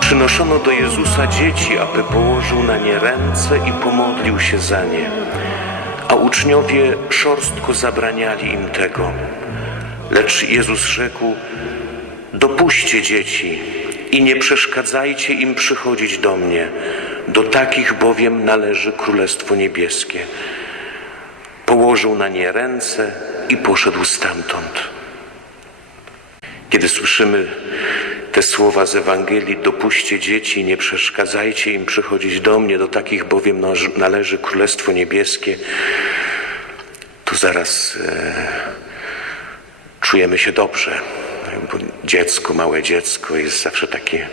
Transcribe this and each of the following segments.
Przynoszono do Jezusa dzieci, aby położył na nie ręce i pomodlił się za nie. Uczniowie szorstko zabraniali im tego. Lecz Jezus rzekł: Dopuśćcie dzieci i nie przeszkadzajcie im przychodzić do mnie. Do takich bowiem należy Królestwo Niebieskie. Położył na nie ręce i poszedł stamtąd. Kiedy słyszymy te słowa z Ewangelii, dopuśćcie dzieci, nie przeszkadzajcie im przychodzić do mnie, do takich bowiem należy Królestwo Niebieskie, to zaraz e, czujemy się dobrze. Bo dziecko, małe dziecko jest zawsze takie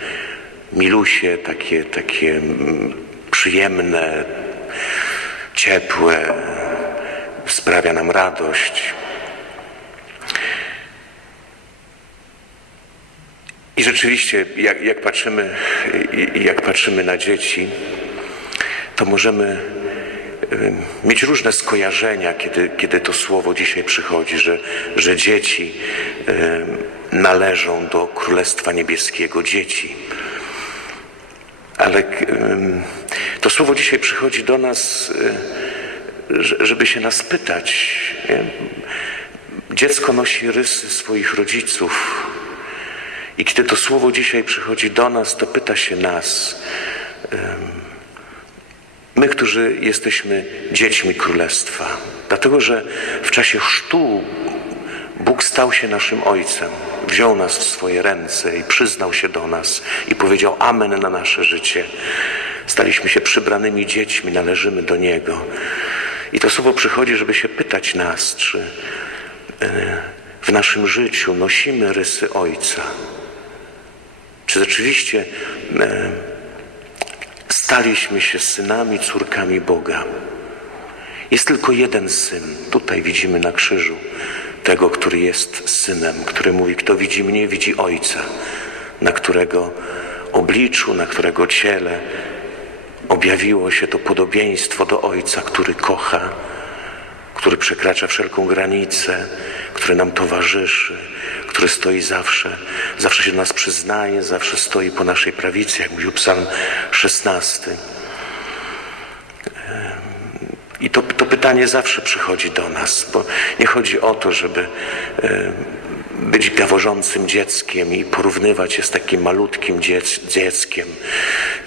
milusie, takie, takie mm, przyjemne, ciepłe, sprawia nam radość. I rzeczywiście, jak, jak, patrzymy, jak patrzymy na dzieci, to możemy y, mieć różne skojarzenia, kiedy, kiedy to słowo dzisiaj przychodzi, że, że dzieci y, należą do Królestwa Niebieskiego, dzieci. Ale y, to słowo dzisiaj przychodzi do nas, że- żeby się nas pytać. Dziecko nosi rysy swoich rodziców. I kiedy to słowo dzisiaj przychodzi do nas, to pyta się nas, my, którzy jesteśmy dziećmi Królestwa, dlatego że w czasie chrztu Bóg stał się naszym Ojcem, wziął nas w swoje ręce i przyznał się do nas i powiedział Amen na nasze życie. Staliśmy się przybranymi dziećmi, należymy do Niego. I to słowo przychodzi, żeby się pytać nas, czy e, w naszym życiu nosimy rysy Ojca. Czy rzeczywiście e, staliśmy się synami, córkami Boga? Jest tylko jeden syn. Tutaj widzimy na krzyżu tego, który jest synem, który mówi: Kto widzi mnie, widzi Ojca, na którego obliczu, na którego ciele objawiło się to podobieństwo do Ojca, który kocha, który przekracza wszelką granicę, który nam towarzyszy, który stoi zawsze, zawsze się do nas przyznaje, zawsze stoi po naszej prawicy, jak mówił Psalm 16. I to, to pytanie zawsze przychodzi do nas, bo nie chodzi o to, żeby być gaworzącym dzieckiem i porównywać się z takim malutkim dziec, dzieckiem,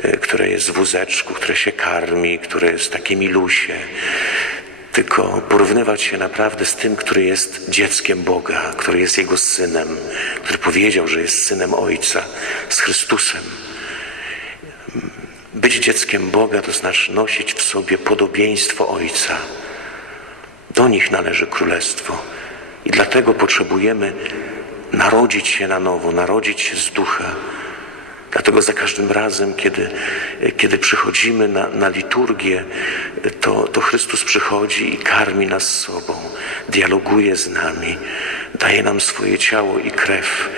e, które jest w wózeczku, które się karmi, które jest takie milusie, tylko porównywać się naprawdę z tym, który jest dzieckiem Boga, który jest Jego synem, który powiedział, że jest synem Ojca, z Chrystusem. Być dzieckiem Boga to znaczy nosić w sobie podobieństwo Ojca. Do nich należy królestwo. I dlatego potrzebujemy narodzić się na nowo, narodzić się z ducha. Dlatego za każdym razem, kiedy, kiedy przychodzimy na, na liturgię, to, to Chrystus przychodzi i karmi nas sobą, dialoguje z nami, daje nam swoje ciało i krew,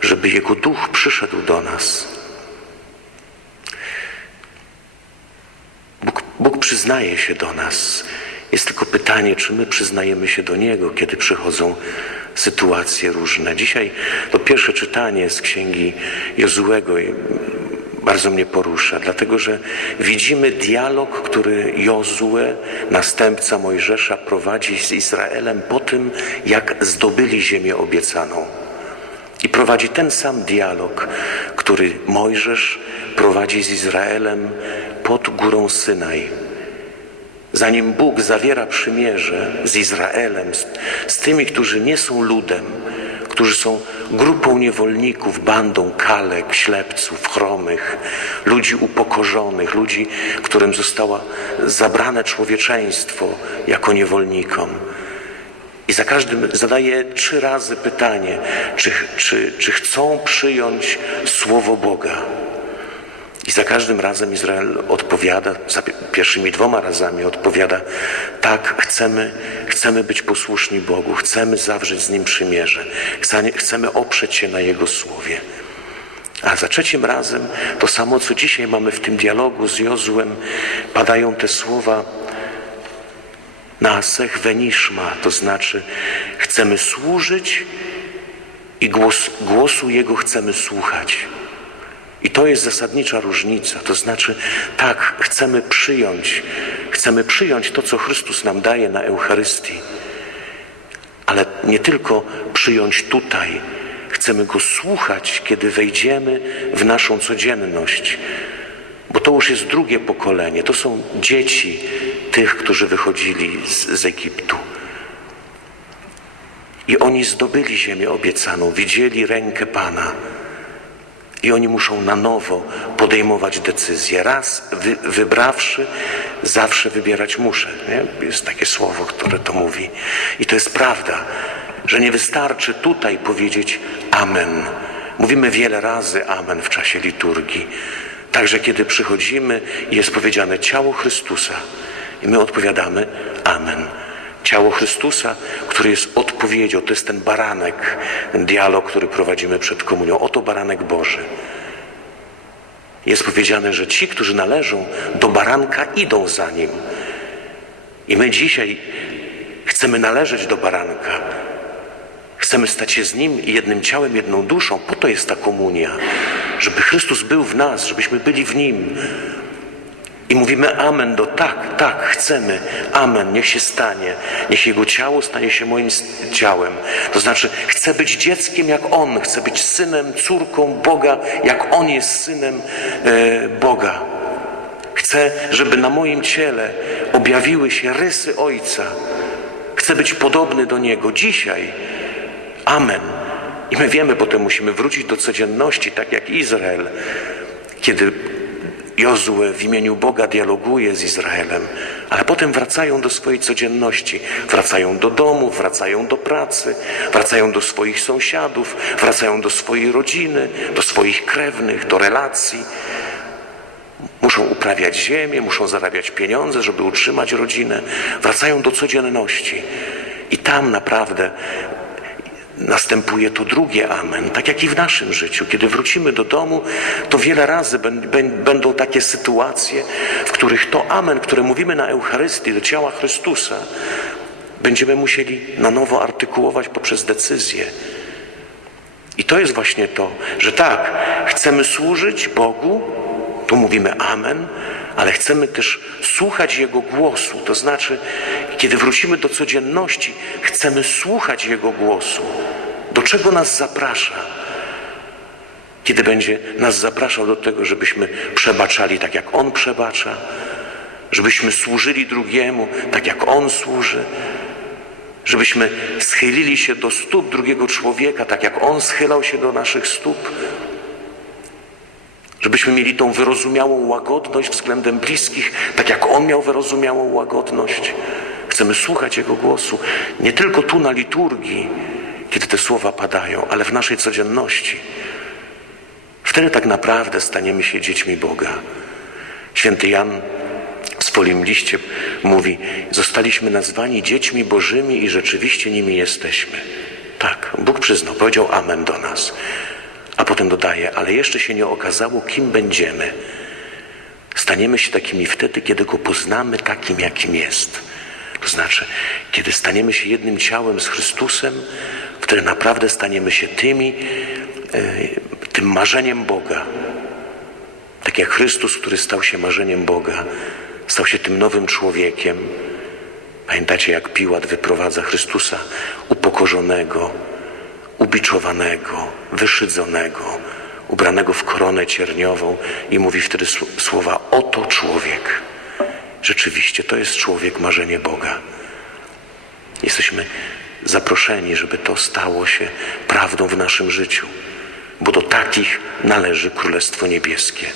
żeby Jego duch przyszedł do nas. Bóg, Bóg przyznaje się do nas. Jest tylko pytanie, czy my przyznajemy się do Niego, kiedy przychodzą sytuacje różne. Dzisiaj to pierwsze czytanie z księgi Jozułego bardzo mnie porusza, dlatego że widzimy dialog, który Jozue, następca Mojżesza, prowadzi z Izraelem po tym, jak zdobyli ziemię obiecaną. I prowadzi ten sam dialog, który Mojżesz prowadzi z Izraelem pod górą Synaj. Zanim Bóg zawiera przymierze z Izraelem, z, z tymi, którzy nie są ludem, którzy są grupą niewolników, bandą kalek, ślepców, chromych, ludzi upokorzonych, ludzi, którym zostało zabrane człowieczeństwo jako niewolnikom. I za każdym zadaje trzy razy pytanie, czy, czy, czy chcą przyjąć Słowo Boga. I za każdym razem Izrael odpowiada, za pi- pierwszymi dwoma razami odpowiada, tak, chcemy, chcemy być posłuszni Bogu, chcemy zawrzeć z Nim przymierze, chcemy, oprzeć się na Jego słowie. A za trzecim razem to samo, co dzisiaj mamy w tym dialogu z Jozłem, padają te słowa Naasech Wenishma, to znaczy chcemy służyć i głos, głosu Jego chcemy słuchać. I to jest zasadnicza różnica. To znaczy, tak, chcemy przyjąć, chcemy przyjąć to, co Chrystus nam daje na Eucharystii, ale nie tylko przyjąć tutaj, chcemy Go słuchać, kiedy wejdziemy w naszą codzienność, bo to już jest drugie pokolenie, to są dzieci tych, którzy wychodzili z, z Egiptu. I oni zdobyli ziemię obiecaną, widzieli rękę Pana. I oni muszą na nowo podejmować decyzje. Raz wy, wybrawszy, zawsze wybierać muszę. Nie? Jest takie słowo, które to mówi. I to jest prawda, że nie wystarczy tutaj powiedzieć Amen. Mówimy wiele razy Amen w czasie liturgii. Także kiedy przychodzimy i jest powiedziane ciało Chrystusa i my odpowiadamy Amen. Ciało Chrystusa, który jest odpowiedzią, to jest ten baranek, dialog, który prowadzimy przed komunią. Oto baranek Boży. Jest powiedziane, że ci, którzy należą do baranka, idą za nim. I my dzisiaj chcemy należeć do baranka. Chcemy stać się z nim jednym ciałem, jedną duszą. Po to jest ta komunia, żeby Chrystus był w nas, żebyśmy byli w nim. I mówimy Amen do tak, tak, chcemy. Amen, niech się stanie. Niech Jego ciało stanie się moim ciałem. To znaczy, chcę być dzieckiem jak On, chcę być synem, córką Boga, jak On jest synem e, Boga. Chcę, żeby na moim ciele objawiły się rysy Ojca. Chcę być podobny do Niego dzisiaj. Amen. I my wiemy, potem musimy wrócić do codzienności, tak jak Izrael, kiedy Jozue w imieniu Boga dialoguje z Izraelem, ale potem wracają do swojej codzienności, wracają do domu, wracają do pracy, wracają do swoich sąsiadów, wracają do swojej rodziny, do swoich krewnych, do relacji. Muszą uprawiać ziemię, muszą zarabiać pieniądze, żeby utrzymać rodzinę. Wracają do codzienności. I tam naprawdę następuje to drugie amen, tak jak i w naszym życiu. Kiedy wrócimy do domu, to wiele razy bę- bę- będą takie sytuacje, w których to amen, które mówimy na Eucharystii do ciała Chrystusa, będziemy musieli na nowo artykułować poprzez decyzję. I to jest właśnie to, że tak, chcemy służyć Bogu, tu mówimy Amen, ale chcemy też słuchać Jego głosu. To znaczy, kiedy wrócimy do codzienności, chcemy słuchać Jego głosu. Do czego nas zaprasza? Kiedy będzie nas zapraszał do tego, żebyśmy przebaczali tak, jak On przebacza, żebyśmy służyli drugiemu tak, jak On służy, żebyśmy schylili się do stóp drugiego człowieka, tak jak On schylał się do naszych stóp, żebyśmy mieli tą wyrozumiałą łagodność względem bliskich, tak jak On miał wyrozumiałą łagodność. Chcemy słuchać Jego głosu, nie tylko tu na liturgii, kiedy te słowa padają, ale w naszej codzienności. Wtedy tak naprawdę staniemy się dziećmi Boga. Święty Jan w swoim liście mówi: Zostaliśmy nazwani dziećmi Bożymi i rzeczywiście nimi jesteśmy. Tak, Bóg przyznał, powiedział Amen do nas. A potem dodaje: Ale jeszcze się nie okazało, kim będziemy. Staniemy się takimi wtedy, kiedy go poznamy takim, jakim jest. To znaczy, kiedy staniemy się jednym ciałem z Chrystusem, wtedy naprawdę staniemy się tymi, e, tym marzeniem Boga, tak jak Chrystus, który stał się marzeniem Boga, stał się tym nowym człowiekiem. Pamiętacie, jak Piłat wyprowadza Chrystusa upokorzonego, ubiczowanego, wyszydzonego, ubranego w koronę cierniową i mówi wtedy sł- słowa: Oto człowiek. Rzeczywiście, to jest człowiek, marzenie Boga. Jesteśmy zaproszeni, żeby to stało się prawdą w naszym życiu, bo do takich należy Królestwo Niebieskie.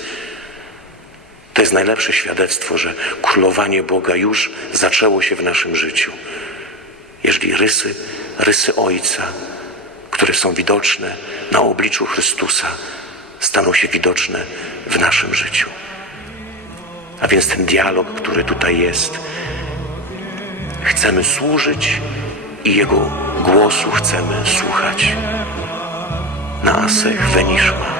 To jest najlepsze świadectwo, że królowanie Boga już zaczęło się w naszym życiu. Jeżeli rysy, rysy Ojca, które są widoczne na obliczu Chrystusa, staną się widoczne w naszym życiu. A więc ten dialog, który tutaj jest, chcemy służyć i Jego głosu chcemy słuchać. Naasech Venishma. Kaneke